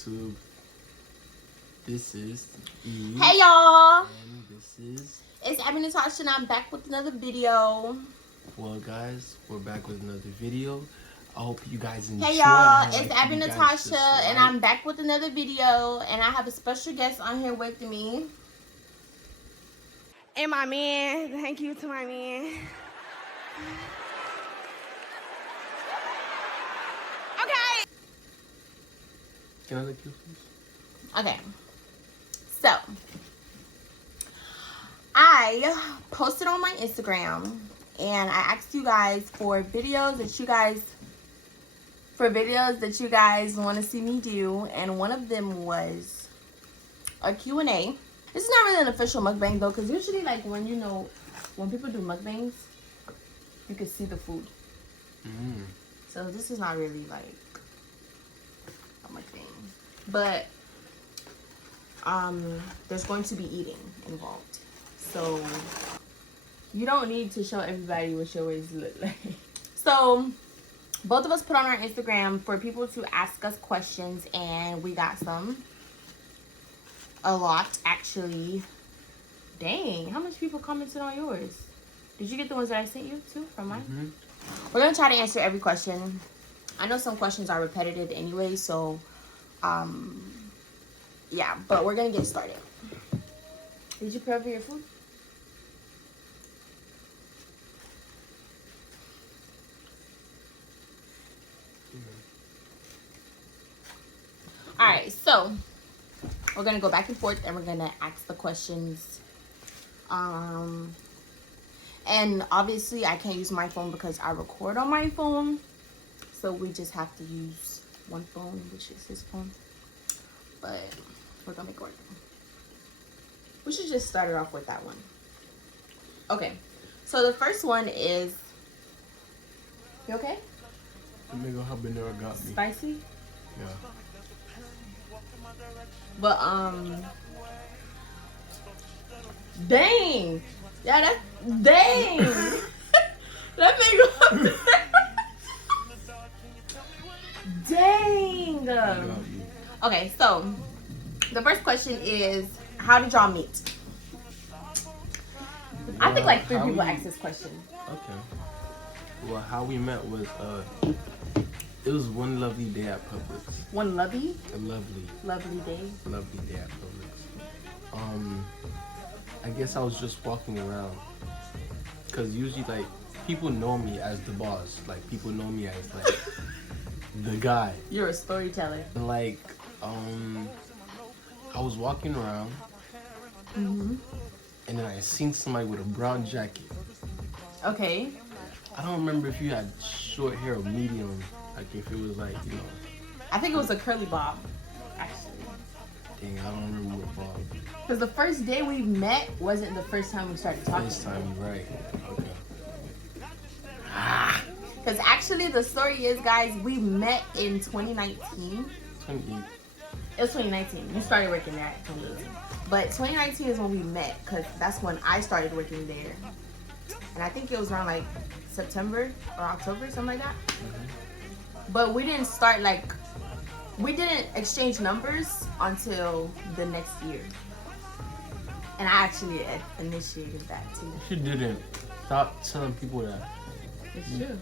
YouTube. This is Eve. Hey y'all! And this is... It's Abby Natasha and I'm back with another video. Well guys, we're back with another video. I hope you guys enjoy. Hey y'all, it's Abby Natasha and I'm back with another video. And I have a special guest on here with me. And my man. Thank you to my man. Okay. Can I lick you, please? Okay. So, I posted on my Instagram and I asked you guys for videos that you guys want to see me do, and one of them was a Q&A. This is not really an official mukbang though, because usually like when people do mukbangs, you can see the food. So this is not really like a mukbang, but there's going to be eating involved, so you don't need to show everybody what your waist look like. So both of us put on our Instagram for people to ask us questions, and we got a lot actually. Dang, how much people commented on yours? Did you get the ones that I sent you too from mine? We're gonna try to answer every question. I know some questions are repetitive anyway, so yeah, but we're gonna get started. Did you prepare your food? All right, so we're gonna go back and forth and we're gonna ask the questions. And obviously I can't use my phone because I record on my phone, so we just have to use one phone, which is his phone. But we're gonna make it work. We should just start it off with that one. Okay, so the first one is, you okay? The nigga habanero got me. Spicy? Yeah. But dang, yeah, that's dang. That nigga. Dang. Okay, so the first question is, how did y'all meet? I think like 3 people asked this question. Okay. Well, how we met was it was one lovely day at Publix. One lovely? A lovely day. Lovely day at Publix. I guess I was just walking around, cause usually like people know me as the boss. Like people know me as like the guy. You're a storyteller. And like I was walking around, and then I seen somebody with a brown jacket. Okay. I don't remember if you had short hair or medium. Like if it was like, you know. I think it was a curly bob, actually. Dang, I don't remember what bob. Because the first day we met wasn't the first time we started talking. First time, right. Okay. Because actually the story is, guys, we met in 2019. 28. It was 2019. You started working there at 2018. But 2019 is when we met, because that's when I started working there. And I think it was around like September or October, something like that. But we didn't start we didn't exchange numbers until the next year. And I actually initiated that too. If you didn't, stop telling people that. It's true.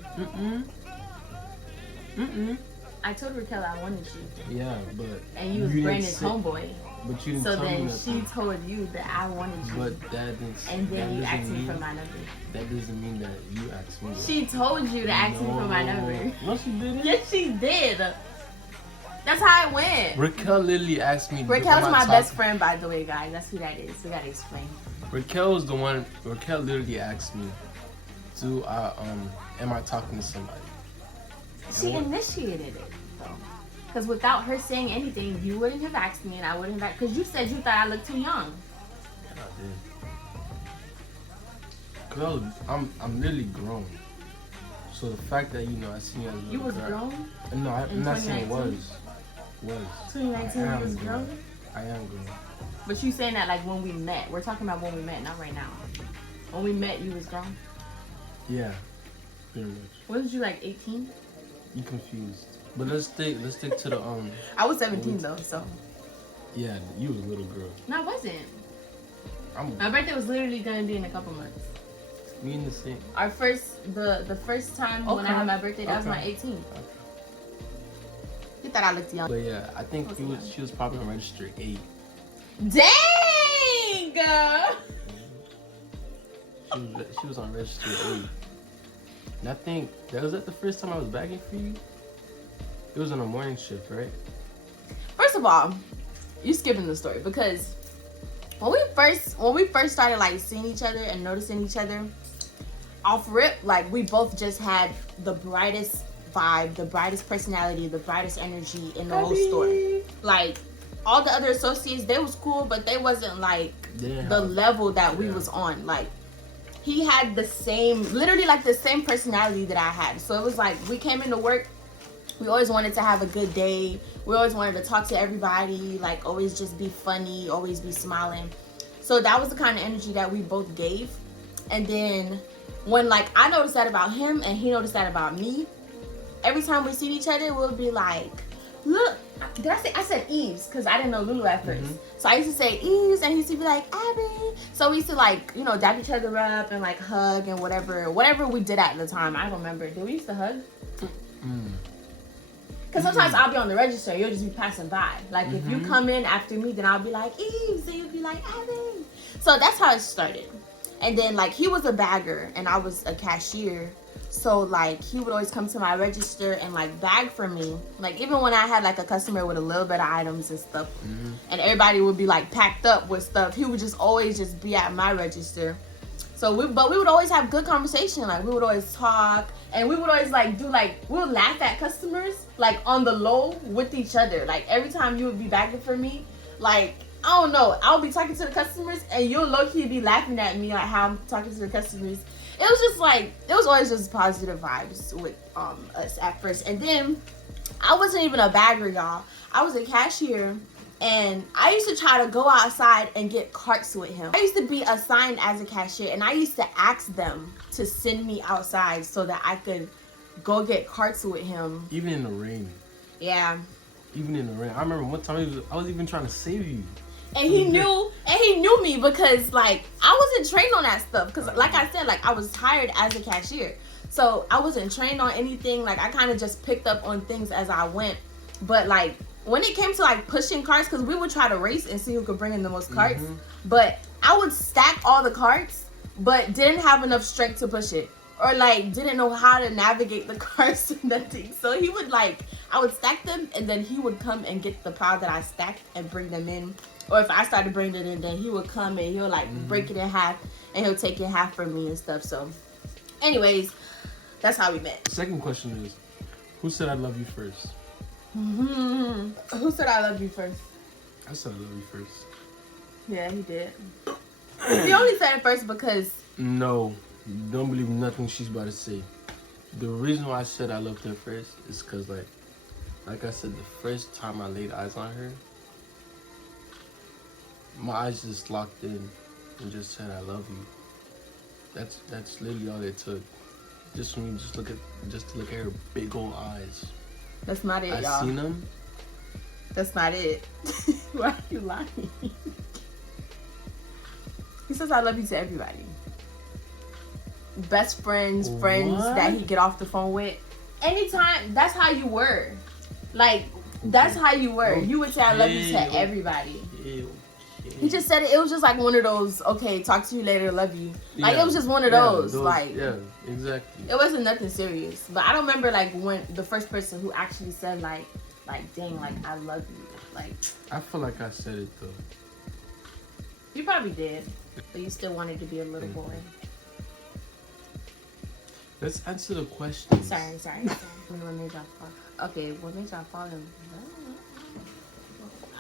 I told Raquel I wanted you. Yeah, but and you was Brandon's homeboy. But you didn't so tell me then nothing. she told you that I wanted you. But that didn't. And then you asked me for my number. That doesn't mean that you asked me. She told you to ask me for my number. No, she didn't. Yes, she did. That's how it went. Raquel literally asked me. Raquel's my best friend, by the way, guys. That's who that is. We gotta explain. Raquel was the one. Raquel literally asked me, "Do am I talking to somebody?" She initiated it, though. Because without her saying anything, you wouldn't have asked me, and I wouldn't have. Because you said you thought I looked too young. Yeah, I did. Cause I'm literally grown. So the fact that I seen you as a little You was girl, grown. No, I'm not saying it was. 2019 you was grown. I am grown. But you saying that like when we met. We're talking about when we met, not right now. When we met, you was grown. Yeah, pretty much. Wasn't you like 18? You confused. But let's stick to the I was 17 though, so. Yeah, you was a little girl. No, I wasn't. My birthday was literally gonna be in a couple months. Me and the same. Our the first time when I had my birthday, that was my 18th. Okay. You thought I looked young. But yeah, I think she was probably on register 8. Dang! She was on register 8. And I think was that the first time I was bagging for you? It was on a morning shift, right? First of all, you skipping the story because when we first started like seeing each other and noticing each other, off rip, like we both just had the brightest vibe, the brightest personality, the brightest energy in the whole store. Like all the other associates, they was cool, but they wasn't like the level that we was on. Like he had literally like the same personality that I had. So it was like we came into work, we always wanted to have a good day. We always wanted to talk to everybody, like always just be funny, always be smiling. So that was the kind of energy that we both gave. And then when like I noticed that about him and he noticed that about me, every time we see each other, we'll be like, look, I said Eves because I didn't know Lulu at first. So I used to say Eves and he used to be like, Abby. So we used to like, you know, dap each other up and like hug and whatever we did at the time. I don't remember. Did we used to hug? Because sometimes I'll be on the register, you'll just be passing by. Like if you come in after me, then I'll be like, Eves, and you'll be like, Abby. So that's how it started. And then like he was a bagger and I was a cashier. So like he would always come to my register and like bag for me. Like even when I had like a customer with a little bit of items and stuff, and everybody would be like packed up with stuff, he would just always just be at my register. So we would always have good conversation. Like we would always talk, and we would always like we would laugh at customers like on the low with each other. Like every time you would be bagging for me, like I don't know, I'll be talking to the customers and you'll low key be laughing at me like how I'm talking to the customers. It was just like it was always just positive vibes with us at first, and then I wasn't even a bagger, y'all. I was a cashier. And I used to try to go outside and get carts with him. I used to be assigned as a cashier, and I used to ask them to send me outside so that I could go get carts with him. Even in the rain. Yeah. Even in the rain. I remember one time I was even trying to save you. And he knew me because like I wasn't trained on that stuff. Because like I said, like I was hired as a cashier, so I wasn't trained on anything. Like I kind of just picked up on things as I went. But like when it came to like pushing carts, because we would try to race and see who could bring in the most carts, but I would stack all the carts but didn't have enough strength to push it, or like didn't know how to navigate the carts and nothing. So he would like, I would stack them and then he would come and get the pile that I stacked and bring them in. Or if I started bringing it in, then he would come and he'll like break it in half and he'll take it half from me and stuff. So anyways, that's how we met. Second question is, who said I love you first? Who said I love you first? I said I love you first. Yeah, he did. He only said it first because... No, don't believe nothing she's about to say. The reason why I said I loved her first is because like I said, the first time I laid eyes on her, my eyes just locked in and just said I love you. That's literally all it took. Just for me, to look at her big old eyes. That's not it, y'all. I seen them. That's not it. Why are you lying? He says I love you to everybody. Best friends, friends that he get off the phone with. Anytime, that's how you were. Like, that's how you were. Okay. You would say I love you to everybody. Okay. He just said it. It was just like one of those, okay, talk to you later, love you. Like, it was just one of those. Like, yeah, exactly. It wasn't nothing serious. But I don't remember, like, when the first person who actually said, like, dang, like, I love you. Like, I feel like I said it, though. You probably did. But you still wanted to be a little boy. Let's answer the question. Sorry. What made y'all fall? Okay, what made y'all fall in love?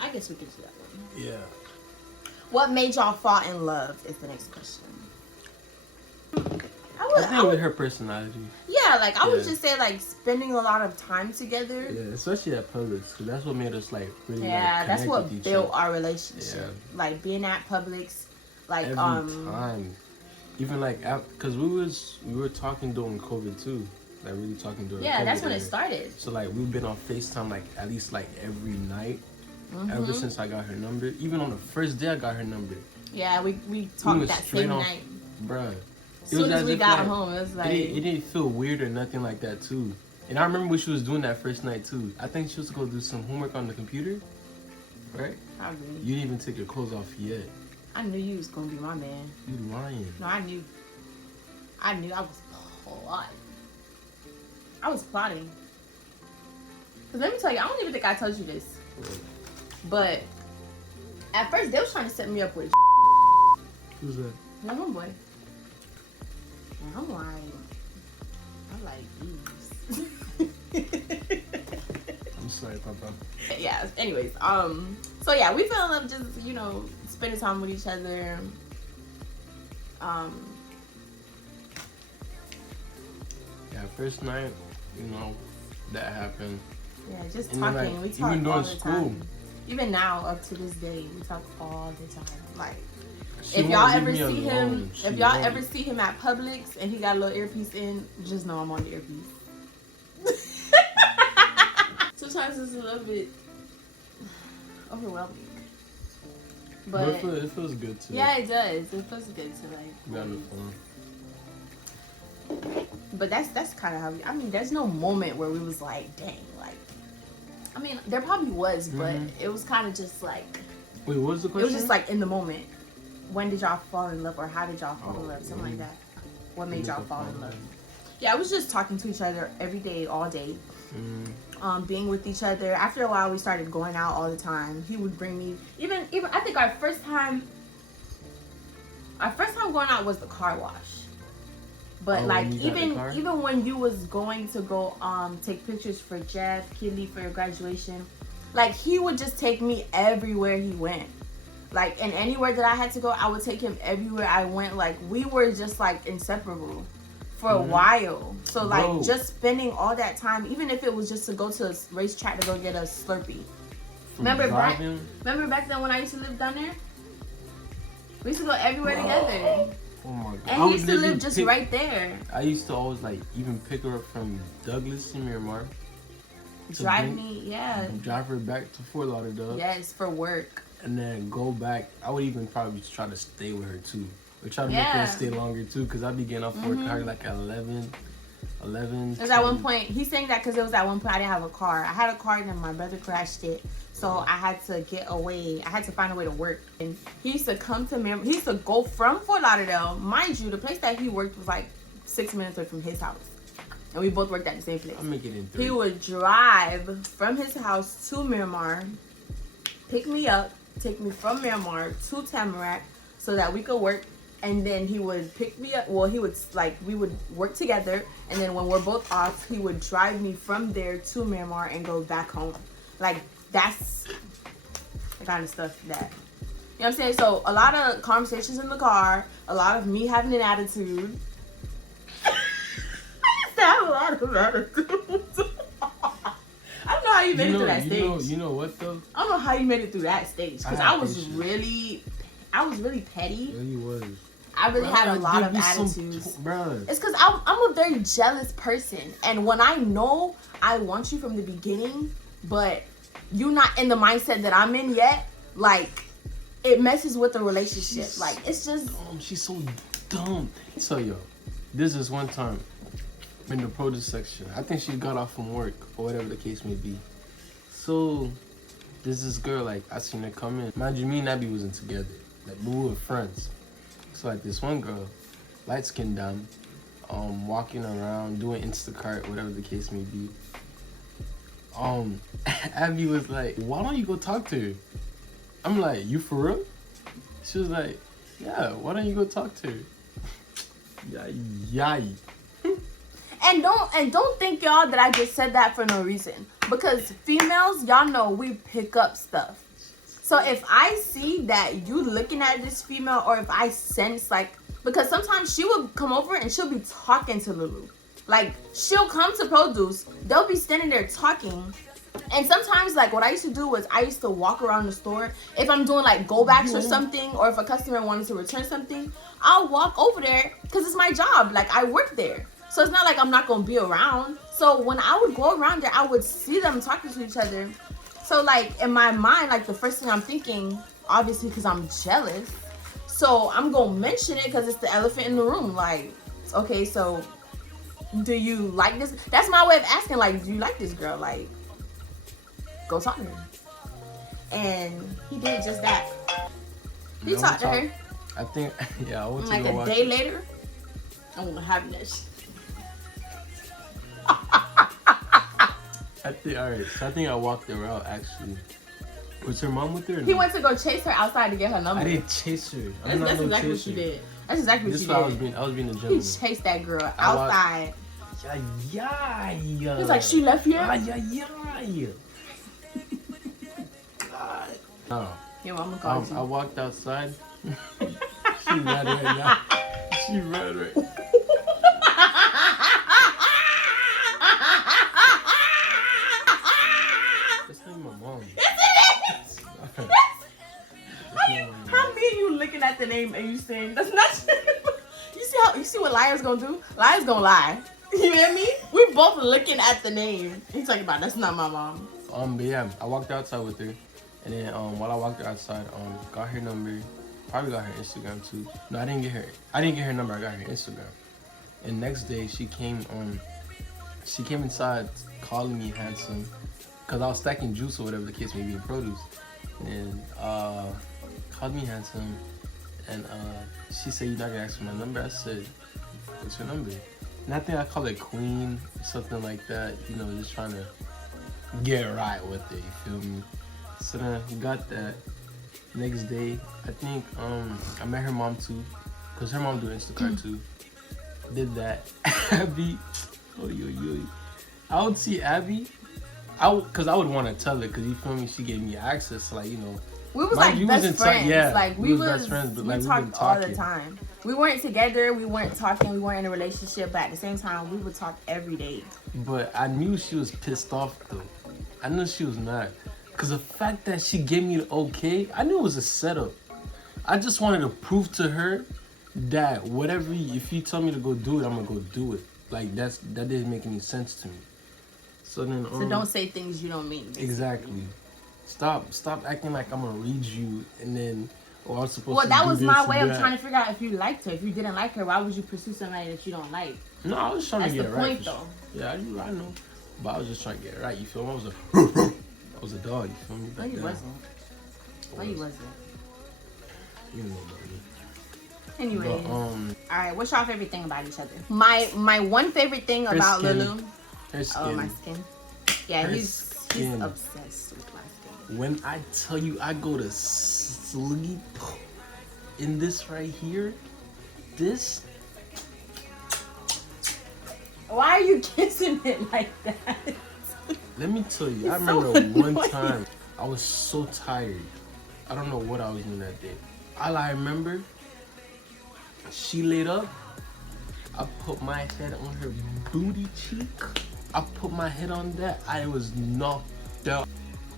I guess we could do that one. Yeah. What made y'all fall in love is the next question. I think with her personality. Yeah, like I would just say like spending a lot of time together. Yeah, especially at Publix, because that's what made us like really. Yeah, like, that's what built our relationship. Yeah. Like being at Publix, like every time. Even like, because we were talking during COVID too, like really talking to her. Yeah, that's when it started. So like we've been on FaceTime like at least like every night, ever since I got her number. Even on the first day I got her number. Yeah, we talked that same night. Bruh. As soon as we got home, it was like... It didn't feel weird or nothing like that, too. And I remember what she was doing that first night, too. I think she was going to go do some homework on the computer. Right? Probably. You didn't even take your clothes off yet. I knew you was going to be my man. You lying. No, I knew. I was plotting. I was plotting. Because let me tell you, I don't even think I told you this. But at first, they was trying to set me up with... Who's that? My homeboy. And I'm like, I'm sorry, Papa. Yeah, anyways, so yeah, we fell in love just, you know, spending time with each other. Yeah, first night, you know, that happened. Yeah, just and talking. Then, like, we talk even during all the school. time. Even now, up to this day, we talk all the time. Like, She if y'all won't ever leave me see alone. him, She if y'all won't. ever see him at Publix and he got a little earpiece in, just know I'm on the earpiece. Sometimes it's a little bit overwhelming. But it feels good too. yeah, it does. It feels good to like. Got no fun. But that's kind of how I mean, there's no moment where we was like, dang, like. I mean, there probably was, but it was kind of just like. Wait, what was the question? It was just like in the moment. When did y'all fall in love, or how did y'all fall in love? Something like that. What made y'all fall in love? Yeah, I was just talking to each other every day, all day. Being with each other. After a while, we started going out all the time. He would bring me, even I think our first time going out was the car wash. But like even when you was going to go take pictures for Jeff, Kidley for your graduation, like he would just take me everywhere he went. Like, and anywhere that I had to go, I would take him everywhere I went. Like, we were just like inseparable for a while. So like just spending all that time, even if it was just to go to a racetrack to go get a Slurpee. Remember back then when I used to live down there? We used to go everywhere together. Oh my god. And he used to live just right there. I used to always like even pick her up from Douglas and Miramar. Drive her back to Fort Lauderdale. Yes, for work. And then go back. I would even probably try to stay with her too. Or try to make her stay longer too, because I'd be getting off work probably like at 11. It was at one point, he's saying that because it was at one point I didn't have a car. I had a car and then my brother crashed it. So I had to get away. I had to find a way to work. And he used to come to me. He used to go from Fort Lauderdale. Mind you, the place that he worked was like 6 minutes away from his house. And we both worked at the same place. I'm making it in 3. He would drive from his house to Miramar, pick me up, take me from Miramar to Tamarack so that we could work. And then he would pick me up. Well, he would we would work together. And then when we're both off, he would drive me from there to Miramar and go back home. Like, that's the kind of stuff that, you know what I'm saying? So a lot of conversations in the car, a lot of me having an attitude. I used to have a lot of attitude. I don't know how you made it through that stage. You know what though? I don't know how you made it through that stage, because I was really petty. Yeah, you was. I really had a lot of attitudes. It's because I'm a very jealous person, and when I know I want you from the beginning, but you're not in the mindset that I'm in yet, like, it messes with the relationship. Like, it's just dumb. She's so dumb. So yo, this is one time in the produce section. I think she got off from work or whatever the case may be. So there's this girl, like, I seen her come in. Mind you, me and Abby wasn't together. Like, we were friends. So like this one girl, light skinned dumb, walking around doing Instacart, whatever the case may be. Abby was like, why don't you go talk to her? I'm like, you for real? She was like, yeah, why don't you go talk to her? Yay. And don't think y'all that I just said that for no reason. Because females, y'all know we pick up stuff. So if I see that you looking at this female, or if I sense like, because sometimes she will come over and she'll be talking to Lulu. Like, she'll come to produce, they'll be standing there talking. And sometimes, like, what I used to do was I used to walk around the store. If I'm doing like go backs or something, or if a customer wanted to return something, I'll walk over there because it's my job. Like, I work there. So it's not like I'm not gonna be around. So when I would go around there, I would see them talking to each other. So like in my mind, like the first thing I'm thinking, obviously because I'm jealous. So I'm gonna mention it because it's the elephant in the room. Like, okay, so do you like this? That's my way of asking. Like, do you like this girl? Like, go talk to her. And he did just that. He talked to her. I think, yeah, I want to Like go a watch day it. later, I'm gonna have this. I think I walked her out actually. Was her mom with her? Or He no? went to go chase her outside to get her number. I didn't chase her. I'm That's not no exactly what chaser. you did. That's exactly what This you is did. I was being a He gentleman. chased that girl outside. Yeah. He's like, she left here? Yeah. God. No. Your mama called I you. walked outside. She ran right now. She ran right. That's not my mom. Yes, it is. That's How me and you looking at the name and you saying that's not you see what liars gonna do? Liars gonna lie. You hear me? We both looking at the name. He's talking about that's not my mom. But yeah, I walked outside with her, and then while I walked her outside, got her number, probably got her Instagram too. No, I didn't get her number. I got her Instagram. And next day she came inside calling me handsome, cause I was stacking juice or whatever the case may be in produce, and called me handsome, and she said, "You're not gonna ask for my number?" I said, "What's your number?" And I think I called it Queen or something like that, you know, just trying to get right with it, you feel me? So then we got that. Next day, I think I met her mom too, cause her mom do Instacart too. Did that. Abby, I would see Abby, cause I would want to tell her, cause you feel me, she gave me access, like, you know. We was Mind like you, best wasn't friends. yeah, like we was best friends, but like we we been talked all the talking. time. We weren't together, we weren't talking, we weren't in a relationship, but at the same time we would talk every day. But I knew she was pissed off though. I knew she was mad. Cause the fact that she gave me the okay, I knew it was a setup. I just wanted to prove to her that if you tell me to go do it, I'm gonna go do it. Like that didn't make any sense to me. So then So don't say things you don't mean. Basically. Exactly. Stop acting like I'm gonna read you and then I'm supposed Well, to that do was this my and way of that. trying to figure out if you liked her. If you didn't like her, why would you pursue somebody that you don't like? No, I was trying That's to get the it right. point, though. Yeah, I know. But I was just trying to get it right. You feel me? I was a dog. You feel me? No, you wasn't. No, you wasn't. You know about me. Anyways, But, all right. What's your favorite thing about each other? My one favorite thing about skin. Lulu. Her skin. Oh, my skin. Yeah, Her he's skin. obsessed with my skin. When I tell you I go to sleep in this right here, this. Why are you kissing it like that? Let me tell you, I It's so remember one annoying. time I was so tired. I don't know what I was doing that day. All I remember, she laid up. I put my head on her booty cheek. I put my head on that. I was knocked out.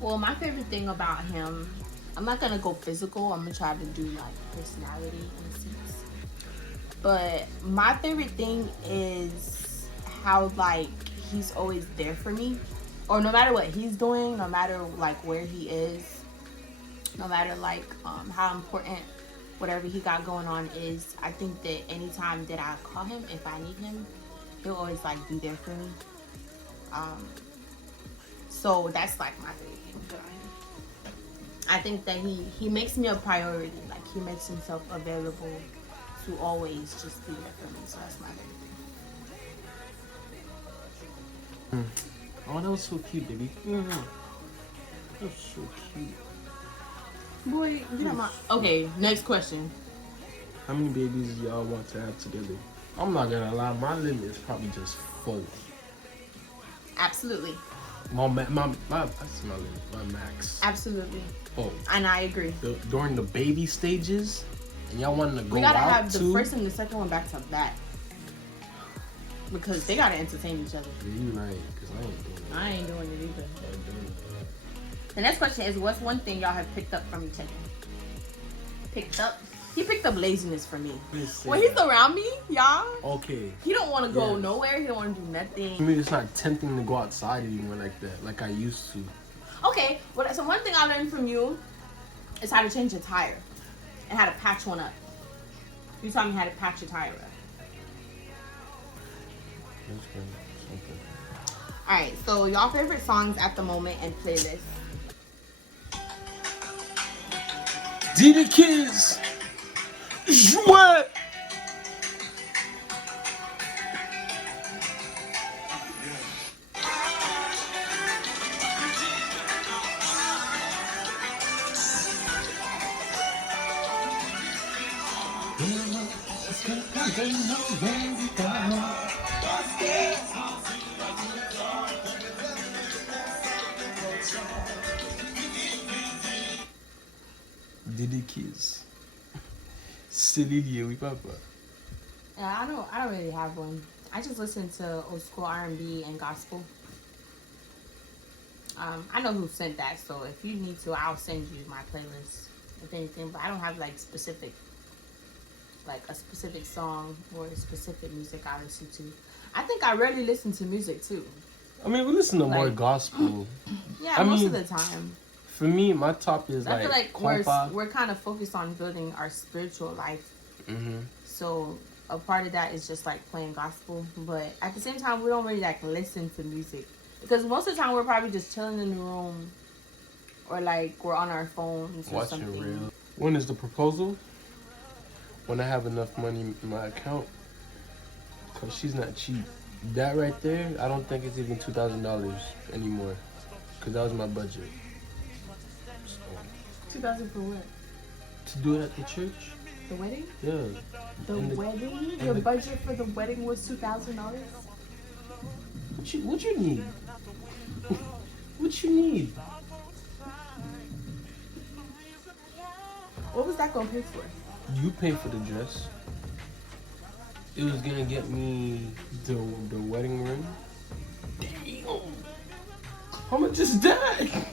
Well, my favorite thing about him, I'm not gonna go physical. I'm gonna try to do like personality in a sense. But my favorite thing is how like he's always there for me, or no matter what he's doing, no matter like where he is, no matter like how important whatever he got going on is. I think that anytime that I call him, if I need him, he'll always like be there for me. So that's like my favorite thing about him. I think that he makes me a priority. Like he makes himself available to always just be there for me. So that's my favorite thing. Oh, that was so cute, baby. That was so cute. Boy, you know my. Okay, next question. How many babies do y'all want to have together? I'm not gonna lie, my limit is probably just 4. Absolutely. That's my limit, my max. Absolutely. Oh, And I agree. during the baby stages, and y'all wanting to go We gotta out have the too? first and the second one back to back. Because they gotta entertain each other. Yeah, you right, because I ain't doing it. I ain't doing it either. I ain't doing it. The next question is, what's one thing y'all have picked up from each other? Picked up? He picked up laziness for me. Please say When he's that. around me, y'all, Okay. he don't want to go Yes. nowhere. He don't want to do I nothing. mean, it's not tempting to go outside anymore like that, like I used to. Okay, so one thing I learned from you is how to change a tire and how to patch one up. You taught me how to patch a tire up. That's good. Something. All right, so y'all favorite songs at the moment and playlist. Diddy Kids, jouet. Diddy Kids. Silly lié, oui papa. Yeah, I don't really have one. I just listen to old school R&B and gospel. I know who sent that, so if you need to, I'll send you my playlist. If anything, but I don't have like a specific song or a specific music I listen to. I think I rarely listen to music too. I mean, we listen to more Like- gospel. Yeah, I most mean, of the time. For me, my top is I feel like compa. we're kind of focused on building our spiritual life. Mm-hmm. So a part of that is just like playing gospel, but at the same time, we don't really like listen to music because most of the time we're probably just chilling in the room or like we're on our phones or Watching something. real. When is the proposal? When I have enough money in my account, cause she's not cheap. That right there, I don't think it's even $2,000 anymore, cause that was my budget. So, 2,000 for what? to do it at the church, The wedding? yeah. The And wedding? and Your the- budget for the wedding was $2,000? What you need? What you need? What was that gonna pay for? You pay for the dress. It was gonna get me the wedding ring. Damn. How much is that?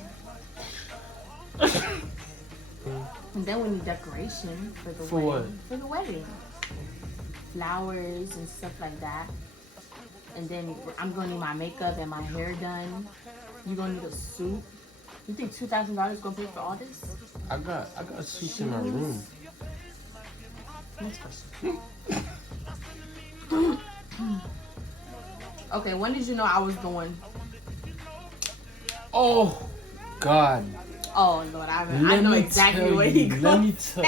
And then we need decoration for the For wedding. For the wedding. Flowers and stuff like that. And then I'm gonna need my makeup and my hair done. You're gonna need a suit. You think $2,000 gonna pay for all this? I got suits in my room. Next question. Okay, when did you know I was going? Oh God. Oh Lord, I Let know me exactly tell where he you, goes. let me tell-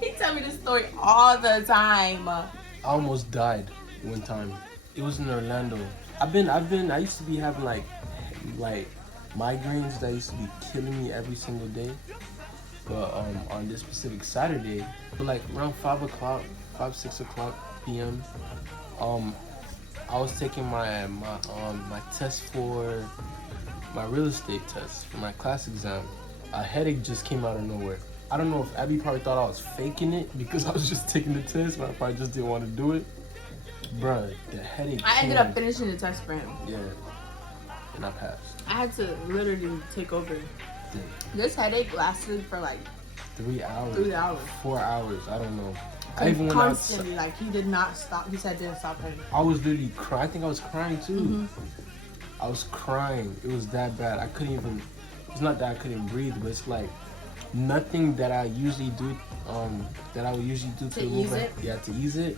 He tell me this story all the time. I almost died one time. It was in Orlando. I used to be having like migraines that used to be killing me every single day. But on this specific Saturday, like around 6 o'clock p.m. I was taking my test for my real estate test for my class exam. A headache just came out of nowhere. I don't know if Abby probably thought I was faking it because I was just taking the test, but I probably just didn't want to do it. Bruh, the headache I ended came. up finishing the test for him. Yeah, and I passed. I had to literally take over. This headache lasted for like 3 hours. 3 hours. 4 hours, I don't know. I even went outside. Constantly, like he did not stop. He said didn't stop him. I was literally crying. I think I was crying too. Mm-hmm. I was crying. It was that bad. I couldn't even. It's not that I couldn't breathe, but it's like nothing that I usually do. That I would usually do To remove ease my- it? Yeah, to ease it.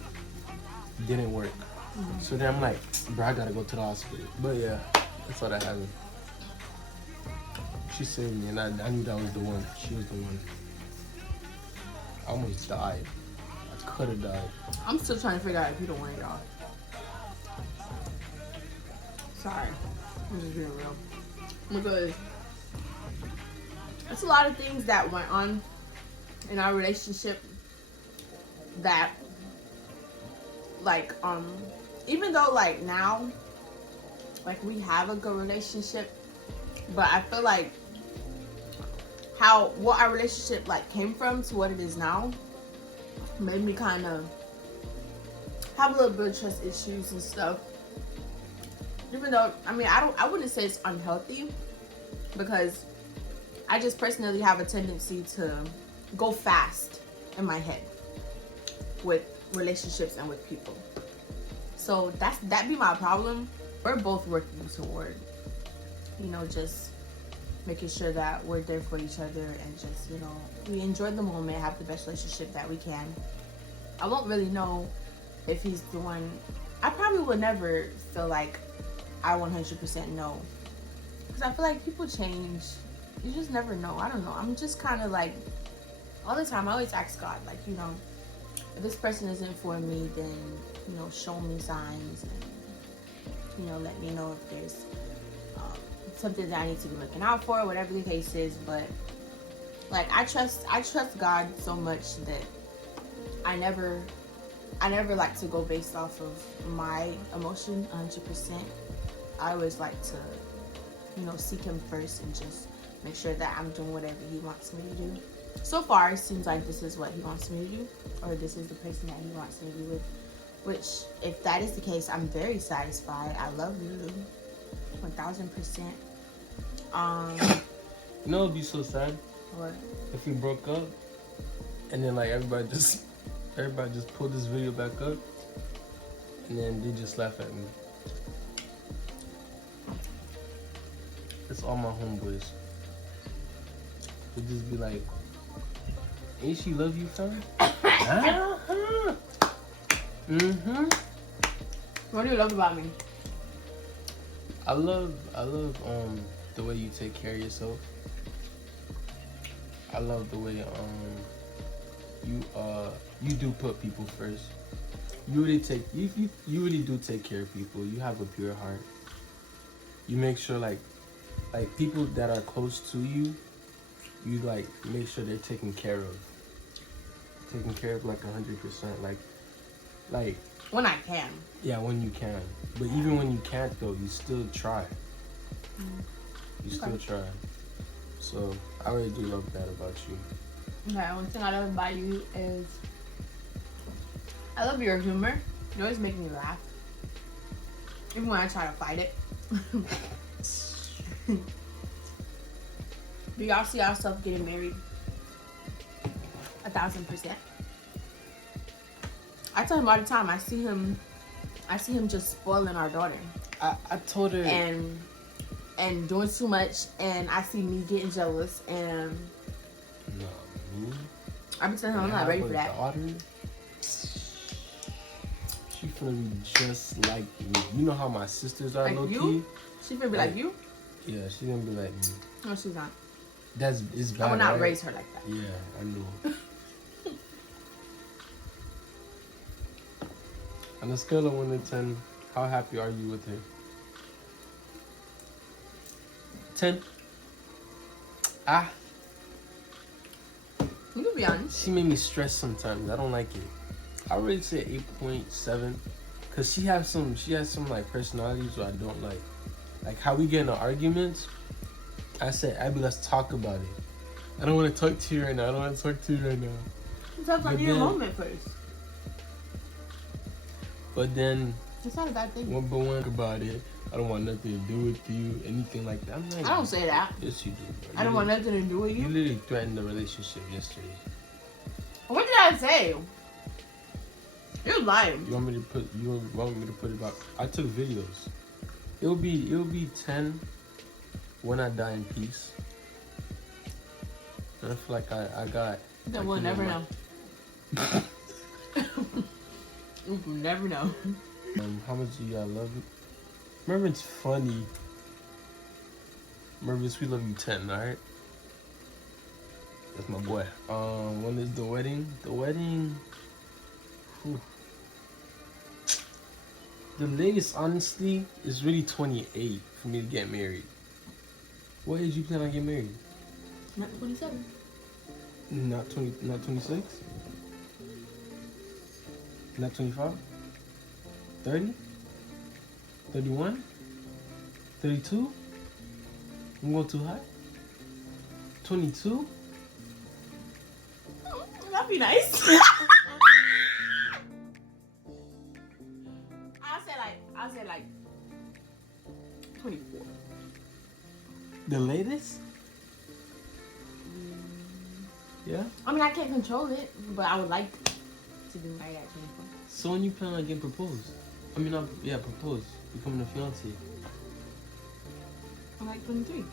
Didn't work. So then I'm like, bro, I gotta go to the hospital. But yeah, that's all that happened. She saved me, and I knew that was the one. She was the one. I almost died. I could have died. I'm still trying to figure out if he don't want y'all. Sorry, I'm just being real. Because it's a lot of things that went on in our relationship that, like, even though like now, like we have a good relationship, but I feel like what our relationship like came from to what it is now made me kind of have a little bit of trust issues and stuff. Even though, I mean, I wouldn't say it's unhealthy, because I just personally have a tendency to go fast in my head with relationships and with people. So that be my problem. We're both working toward, just making sure that we're there for each other and just, we enjoy the moment, have the best relationship that we can. I won't really know if he's the one. I probably will never feel like I 100% know. Because I feel like people change. You just never know. I don't know. I'm just kind of like, all the time, I always ask God, like, if this person isn't for me, then, show me signs and, let me know if there's something that I need to be looking out for, whatever the case is. But, like, I trust God so much that I never like to go based off of my emotion 100%. I always like to, seek him first and just make sure that I'm doing whatever he wants me to do. So far, it seems like this is what he wants me to do, or this is the person that he wants me to be with. Which, if that is the case, I'm very satisfied. I love you, 1000%. It'd be so sad. What? If we broke up, and then like everybody just pulled this video back up, and then they just laugh at me. It's all my homeboys. They just be like, "Ain't she love you, fam?" What do you love about me? I love the way you take care of yourself. I love the way you do put people first. You really do take care of people. You have a pure heart. You make sure like people that are close to you, you like make sure they're taken care of. Taken care of like 100%. Like when I can. Yeah, when you can. But even when you can't though, you still try. You still try. So I really do love that about you. Okay, one thing I love about you is I love your humor. You always make me laugh. Even when I try to fight it. Do y'all see yourself getting married? 1000%. I tell him all the time. I see him just spoiling our daughter. I told her and doing too much, and I see me getting jealous, and no. I've been telling him I'm not ready for that. Daughter, she finna be just like me. You know how my sisters are, like low you? key. She finna be like you? Yeah, she gonna be like me. No, she's not. It's bad. I will not right? raise her like that. Yeah, I know. On a scale of 1 to 10, how happy are you with her? 10. You can be honest. She made me stress sometimes. I don't like it. I would say 8.7, cause she has some like personalities where I don't like. Like how we get into arguments. I said, Abby, let's talk about it. I don't want to talk to you right now. Talk about your moment first. But then, it's not a bad thing. One about it. I don't want nothing to do with you, anything like that. I'm like, I don't say that. Yes, you do. Bro. I don't want nothing to do with you. You literally threatened the relationship yesterday. What did I say? You're lying. You want me to put it back? I took videos. It'll be 10 when I die in peace. And I feel like I got. Then we'll never know. We'll never know. How much do y'all love it? Remember, it's funny. Remember, we love you 10, alright? That's my boy. When is the wedding? The wedding. Whew. The latest, honestly, is really 28 for me to get married. What age you plan on getting married? Not 27. Not 26? Not 25? 30? 31? 32? I'm going too high? 22? That'd be nice. I'll say like 24. The latest? Yeah. I mean, I can't control it, but I would like to be married at 24. So when you plan on getting proposed? I mean, proposed, becoming a fiance. I'm like 23.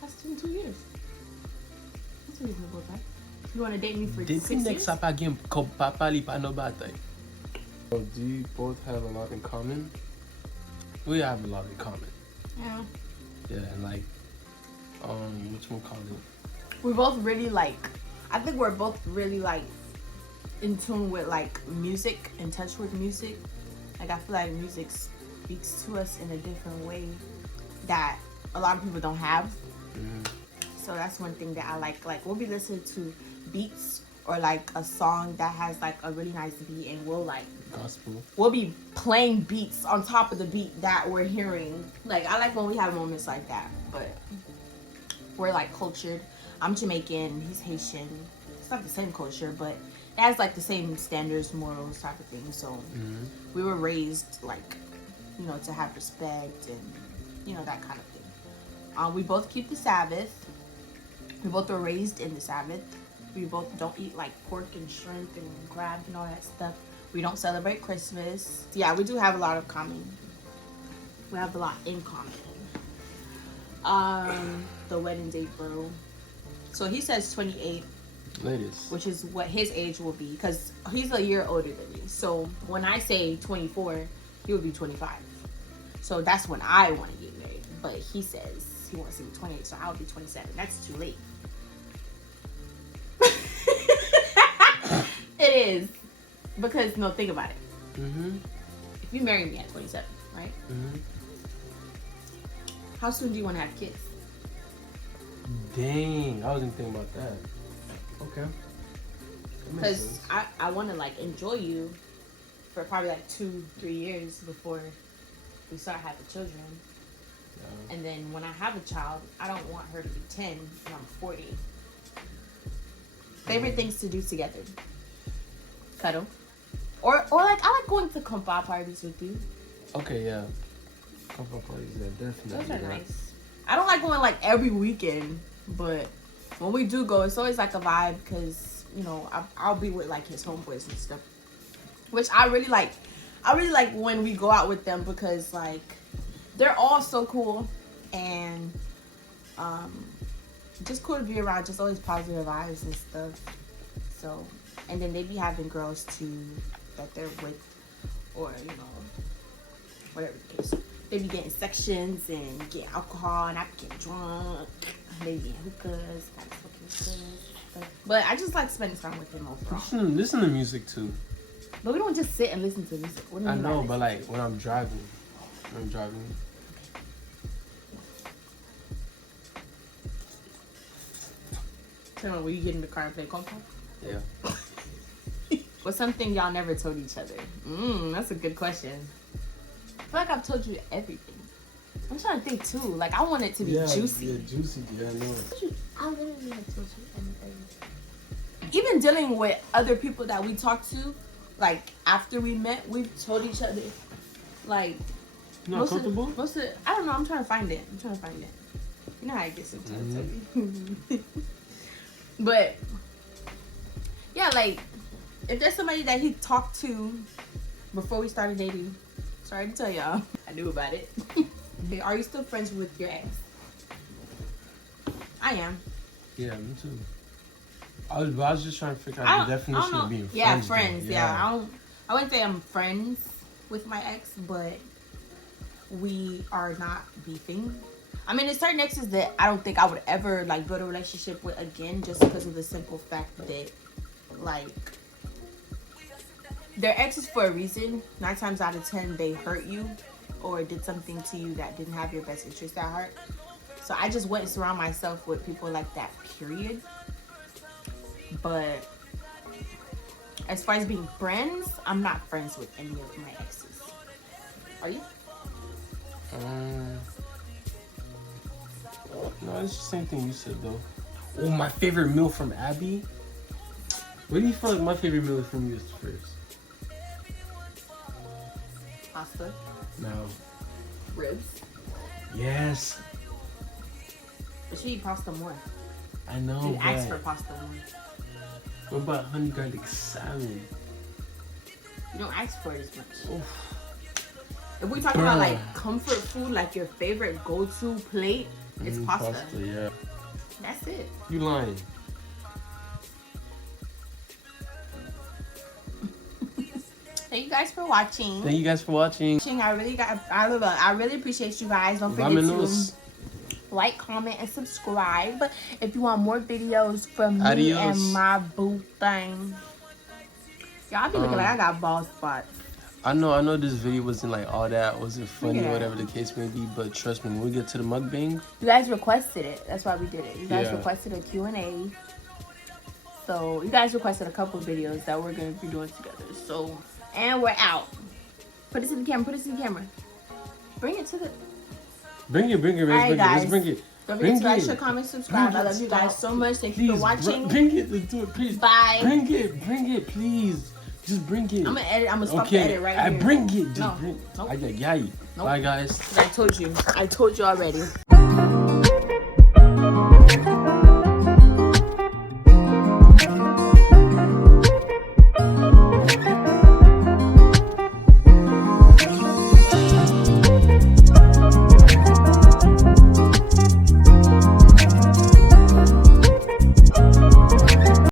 That's in 2 years. That's a reasonable time. You want to date me for 6 years? Next up again, so do you both have a lot in common? We have a lot in common. Yeah. Yeah, and like, whatchamacallit? We both really like, I think we're both really like in tune with like music, in touch with music. Like I feel like music speaks to us in a different way that a lot of people don't have. Mm-hmm. So that's one thing that I like. Like we'll be listening to beats or like a song that has like a really nice beat, and we'll be playing beats on top of the beat that we're hearing. Like I like when we have moments like that. But we're like cultured. I'm Jamaican, he's Haitian. It's not the same culture, but it has like the same standards, morals type of thing. So we were raised like, you know, to have respect and, you know, that kind of thing. We both keep the Sabbath. We both were raised in the Sabbath. We both don't eat like pork and shrimp and crab and all that stuff. We don't celebrate Christmas. Yeah, we do have a lot of common. We have a lot in common. The wedding date, bro. So he says 28. Latest. Which is what his age will be, because he's a year older than me. So when I say 24, he would be 25. So that's when I want to get married. But he says he wants to be 28, so I would be 27. That's too late. It is. Because, no, think about it. Mm-hmm. If you marry me at 27, right? Mm-hmm. How soon do you want to have kids? Dang, I wasn't thinking about that. Okay. Because I want to like enjoy you for probably like 2-3 years before we start having children. Yeah. And then when I have a child, I don't want her to be 10 and I'm 40. Favorite things to do together? Cuddle. Or like I like going to compa parties with you. Okay, yeah. Compa parties, yeah, definitely. Those are nice. I don't like going like every weekend, but when we do go, it's always like a vibe because, you know, I'll be with like his homeboys and stuff, which I really like. I really like when we go out with them because like they're all so cool and just cool to be around. Just always positive vibes and stuff. So, and then they be having girls too that they're with, or you know, whatever the case. They be getting sections and get alcohol, and I be getting drunk. They be getting hookahs, kind of smoking hookahs. But I just like spending time with them overall. Listen to music too. But we don't just sit and listen to music. What do you I mean know, by but like when I'm driving. Tell me, will you get in the car and play compa? Yeah. What's something y'all never told each other? That's a good question. I feel like I've told you everything. I'm trying to think too. Like I want it to be juicy. Yeah, juicy. Yeah, I know. I literally have told you everything. Even dealing with other people that we talked to, like after we met, we've told each other, like. Not comfortable? I don't know. I'm trying to find it. You know how I get sometimes. But yeah, like if there's somebody that he talked to before we started dating, sorry to tell y'all, I knew about it. Are you still friends with your ex? I am. Yeah, me too. I was just trying to figure out the definition of being friends. Yeah, friends. Yeah, I wouldn't say I'm friends with my ex, but we are not beefing. I mean, there's certain exes that I don't think I would ever like build a relationship with again, just because of the simple fact that like they're exes for a reason. 9 times out of 10, they hurt you or did something to you that didn't have your best interest at heart. So I just wouldn't surround myself with people like that, period. But as far as being friends, I'm not friends with any of my exes. Are you? No, it's the same thing you said though. Oh, my favorite meal from Abby? What do you feel like my favorite meal from you is first? Pasta. No. Ribs. Yes. But you eat pasta more. I know. You asked for pasta one. What about honey garlic salad? You don't ask for it as much. Oof. If we talk about like comfort food, like your favorite go-to plate, it's pasta. Yeah. That's it. You lying. Thank you guys for watching. Thank you guys for watching. I really appreciate you guys. Don't forget to like, comment, and subscribe. If you want more videos from me and my boo thing. Y'all be looking like I got bald spots. I know this video wasn't like all that, wasn't funny, whatever the case may be, but trust me, when we get to the mukbang. You guys requested it. That's why we did it. You guys requested a Q&A. So, you guys requested a couple videos that we're going to be doing together. So, and we're out. Put this in the camera. Bring it to the... Bring it, right, guys. Let's bring it. Don't forget to like, share, comment, subscribe. I love you guys so much. Thank you for watching. Bring it. Let's do it, please. Bye. Bring it, please. Just bring it. I'm gonna edit. I'm gonna stop the edit right here. Bring it. Just no. bring it. Nope. Nope. Bye, guys. I told you already.